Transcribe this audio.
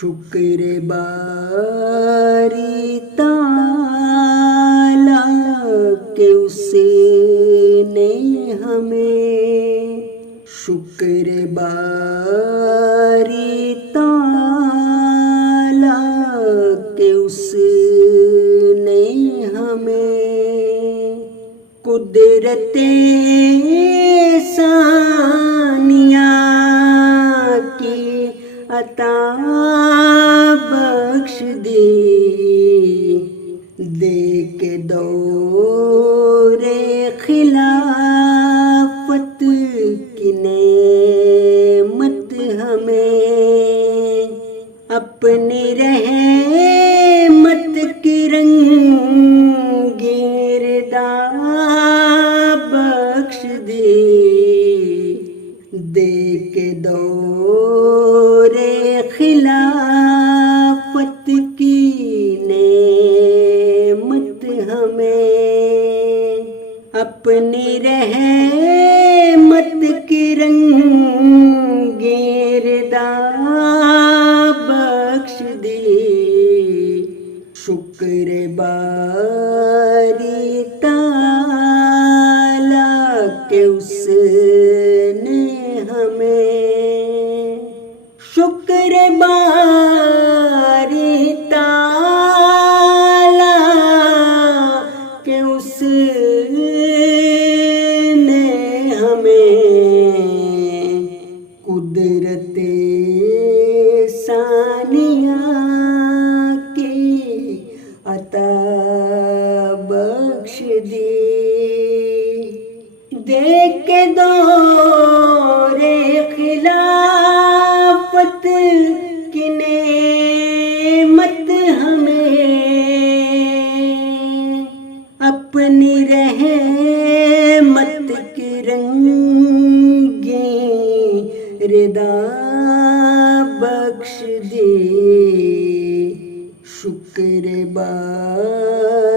شکر باری تعالیٰ کہ اس نے ہمیں، شکر باری تعالیٰ کہ اس نے ہمیں قدرت ثانیہ کی عطا بخش دی، دے کے دور خلافت کی نعمت ہمیں، اپنی رحمت کی رنگین ردا بخش دی، دے کے دور خلافت کی نعمت ہمیں، اپنی رحمت کی رنگین ردا بخش دی، شکر باری تعالیٰ کہ اس نے ہمیں، شکر باری تعالیٰ کہ اس نے ہمیں قدرت ثانیہ کی عطا بخش دی، دے کے دور خلافت کی نعمت ہمیں، اپنی رحمت کی رنگین ردا بخش دی، شکر باری